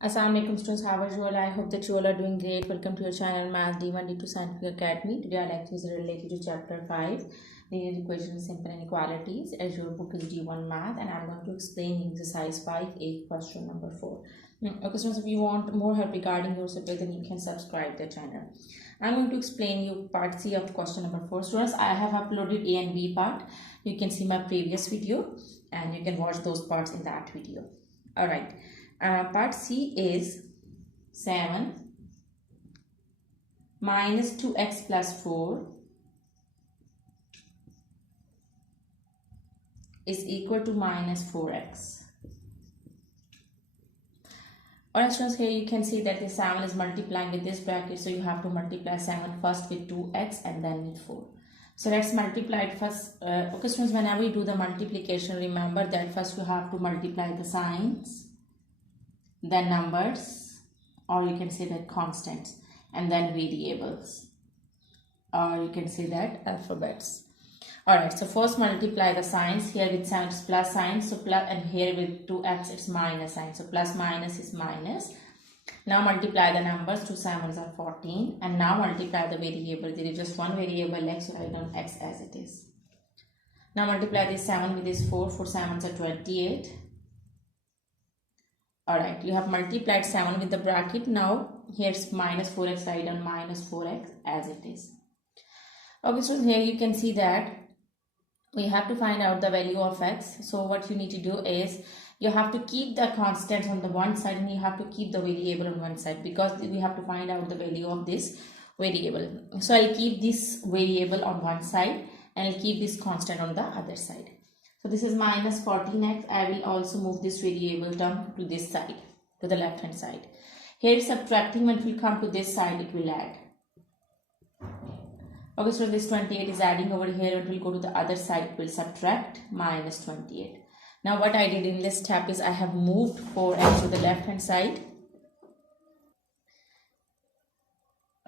Assalamualaikum students, how are you all? I hope that you all are doing great. Welcome to your channel Math D1 D2 Scientific Academy. Today our lecture is related to chapter 5, linear equations, simple inequalities, as your book is D1 Math, and I'm going to explain exercise 5A question number 4. Okay students, if you want more help regarding your subject, then you can subscribe the channel. I'm going to explain you part C of question number 4. Students, I have uploaded A and B part. You can see my previous video and you can watch those parts in that video. Alright. Part C is 7 minus 2x plus 4 is equal to minus 4x. Alright students, here you can see that the 7 is multiplying with this bracket, so you have to multiply 7 first with 2x and then with 4. So let's multiply it first. Okay students, whenever you do the multiplication, remember that first you have to multiply the signs, then numbers, or you can say that constants, and then variables, or you can say that alphabets. Alright, so first multiply the signs. Here with 7 it's plus sign, so plus, and here with 2x it's minus sign, so plus minus is minus. Now multiply the numbers. 2 7s are 14, and now multiply the variable. There is just one variable x, so write down x as it is. Now multiply this 7 with this 4. 4 7s are 28. Alright, you have multiplied 7 with the bracket. Now here's minus 4x, write down minus 4x as it is. Okay, so here you can see that we have to find out the value of x. So what you need to do is you have to keep the constants on the one side and you have to keep the variable on one side, because we have to find out the value of this variable. So I'll keep this variable on one side and I'll keep this constant on the other side. So this is minus 14x. I will also move this variable term to this side, to the left hand side. Here subtracting, when it will come to this side, it will add. Okay, so this 28 is adding over here. It will go to the other side, it will subtract minus 28. Now what I did in this step is I have moved 4x to the left hand side.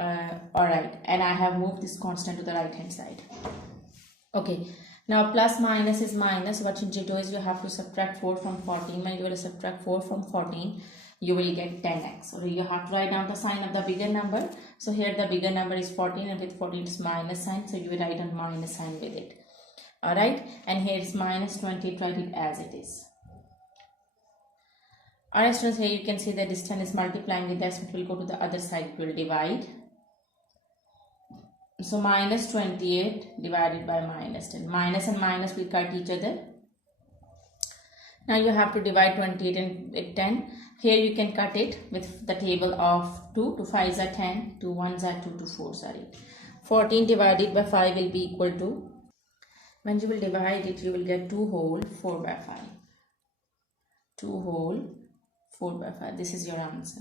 Alright, and I have moved this constant to the right hand side. Okay. Now plus minus is minus. What you need to do is you have to subtract 4 from 14. When you will subtract 4 from 14, you will get 10x. So you have to write down the sign of the bigger number. So here the bigger number is 14, and with 14 it's minus sign. So you will write down minus sign with it. Alright. And here it's minus 20. Write it as it is. Alright students, here you can see that this 10 is multiplying with x. It will go to the other side. It will divide. So minus 28 divided by minus 10. Minus and minus will cut each other. Now you have to divide 28 and with 10. Here you can cut it with the table of 2. 2 5s are 10. 2 1s are 2. 2 4s are 8. 14 divided by 5 will be equal to, when you will divide it, you will get 2 whole 4 by 5. 2 whole 4 by 5. This is your answer.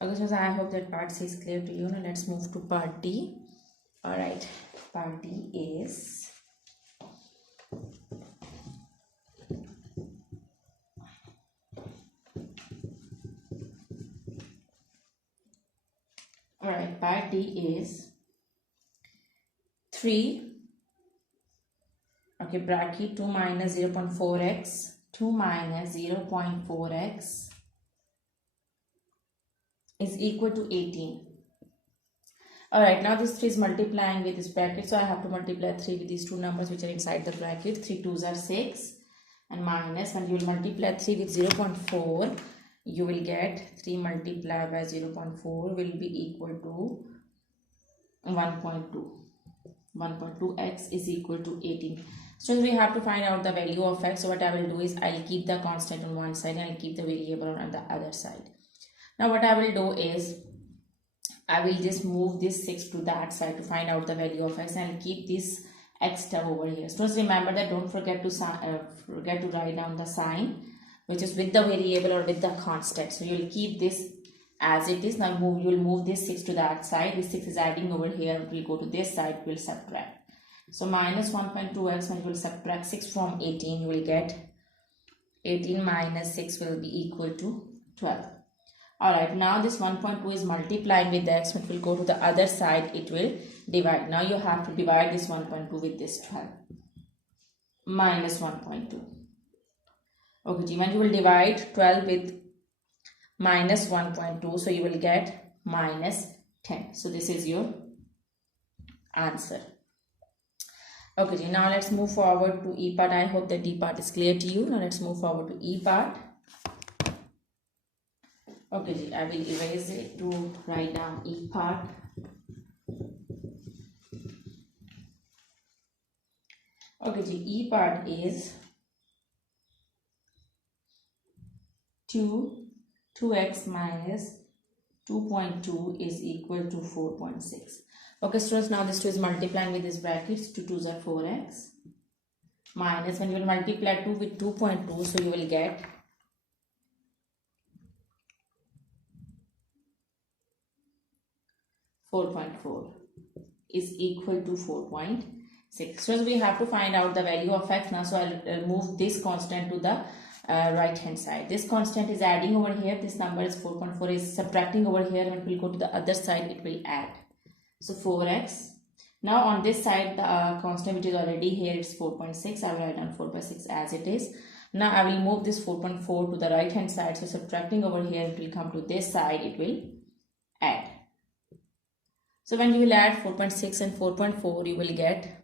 Okay, so I hope that part C is clear to you. Now let's move to part D. Alright, part D is part D is 3, okay, bracket 2 minus 0.4x, 2 minus 0.4x is equal to 18. Alright, now this 3 is multiplying with this bracket, so I have to multiply 3 with these two numbers which are inside the bracket. 3 2s are 6, and minus, when you will multiply 3 with 0.4, you will get 3 multiplied by 0.4 will be equal to 1.2. 1.2x is equal to 18. So we have to find out the value of x. So what I will do is I will keep the constant on one side and I will keep the variable on the other side. Now what I will do is I will just move this 6 to that side to find out the value of x, and I will keep this x term over here. So just remember that don't forget to write down the sign which is with the variable or with the constant. So you will keep this as it is. Now you will move this 6 to that side. This 6 is adding over here. It will go to this side. It will subtract. So minus 1.2x, when you will subtract 6 from 18, you will get 18 minus 6 will be equal to 12. Alright, now this 1.2 is multiplying with x. It will go to the other side. It will divide. Now you have to divide this 1.2 with this 12. Minus 1.2. Okay, when you will divide 12 with minus 1.2, so you will get minus 10. So this is your answer. Okay, now let's move forward to E part. I hope that D part is clear to you. Now let's move forward to E part. Okay, I will erase it to write down E part. Okay, E part is 2x minus 2.2 is equal to 4.6. Okay, students, now this 2 is multiplying with this brackets. 2 2s are 4x minus, when you will multiply 2 with 2.2, so you will get 4.4 is equal to 4.6. So we have to find out the value of x now. So I'll move this constant to the right hand side. This constant is adding over here. This number is 4.4 is subtracting over here. When it will go to the other side, it will add. So 4x. Now on this side, the constant which is already here is 4.6. I will write down 4/6 as it is. Now I will move this 4.4 to the right hand side. So subtracting over here, it will come to this side. It will add. So when you will add 4.6 and 4.4, you will get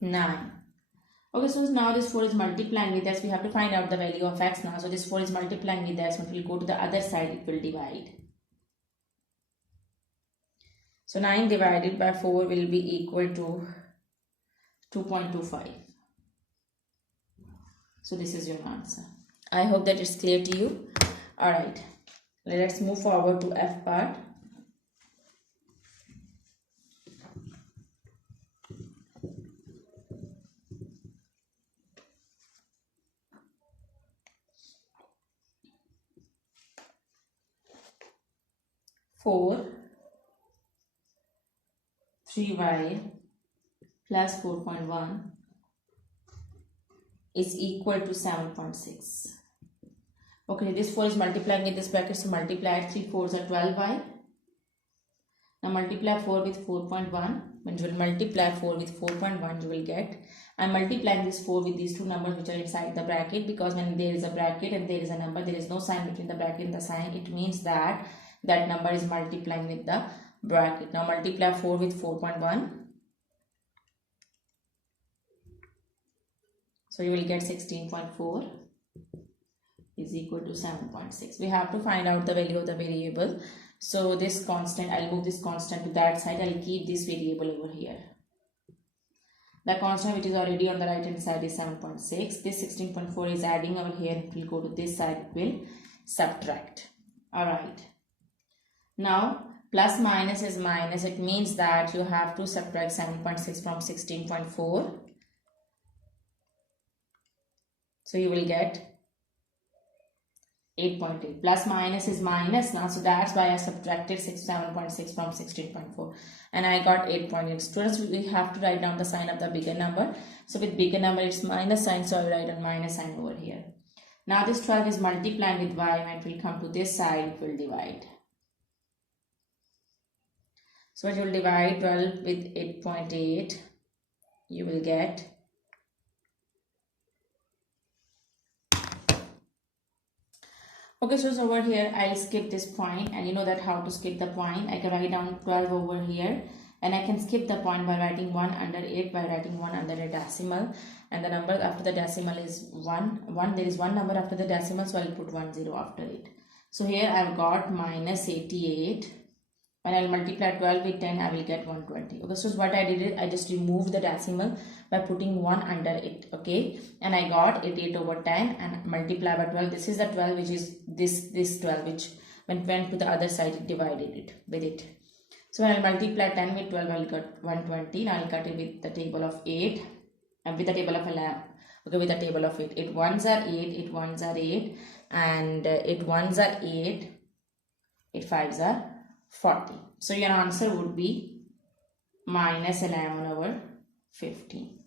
9. Okay, so now this 4 is multiplying with x. We have to find out the value of x now. So this 4 is multiplying with x. When it will go to the other side, it will divide. So 9 divided by 4 will be equal to 2.25. So this is your answer. I hope that it's clear to you. Alright, let's move forward to F part. Four 3y plus 4.1 is equal to 7.6. Okay, this 4 is multiplying with this bracket, so multiply 3 4s are 12y. Now multiply 4 with 4.1. When you will multiply 4 with 4.1, you will get, I'm multiplying this 4 with these two numbers which are inside the bracket, because when there is a bracket and there is a number, there is no sign between the bracket and the sign. It means that that number is multiplying with the bracket. Now multiply 4 with 4.1. So you will get 16.4 is equal to 7.6. We have to find out the value of the variable. So this constant, I'll move this constant to that side. I'll keep this variable over here. The constant which is already on the right hand side is 7.6. This 16.4 is adding over here. It will go to this side. It will subtract. Alright. Now plus minus is minus. It means that you have to subtract 7.6 from 16.4. So you will get 8.8. Plus minus is minus now. So that's why I subtracted 7.6 from 16.4. And I got 8.8. Students, we have to write down the sign of the bigger number. So with bigger number, it's minus sign. So I will write down minus sign over here. Now this 12 is multiplying with y. When it will come to this side, it will divide. So you will divide 12 with 8.8. You will get okay, so over here I'll skip this point, and you know that how to skip the point. I can write down 12 over here, and I can skip the point by writing 1 under 8 by writing 1 under a decimal, and the number after the decimal is 1. There is one number after the decimal, so I'll put 10 after it. So here I've got minus 88. When I'll multiply 12 with 10, I will get 120. Okay, so what I did is I just removed the decimal by putting 1 under it. Okay, and I got 88 over 10 and multiply by 12. This is the 12 which is this 12 which when went to the other side, it divided it with it. So when I multiply 10 with 12, I'll get 120. Now I'll cut it with the table of 8 and with the table of 11. Okay, with the table of 8. 8 ones are 8, 8 ones are 8, and 8 ones are 8, 8 fives are 40. So your answer would be minus 11 over 15.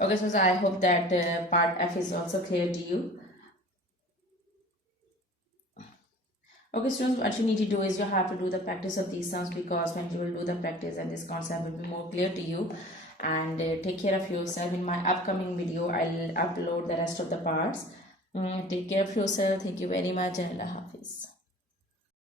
Okay, so I hope that part F is also clear to you. Okay, students, what you need to do is you have to do the practice of these sums, because when you will do the practice and this concept will be more clear to you. And take care of yourself. In my upcoming video, I'll upload the rest of the parts. Take care of yourself. Thank you very much and Allah Hafiz.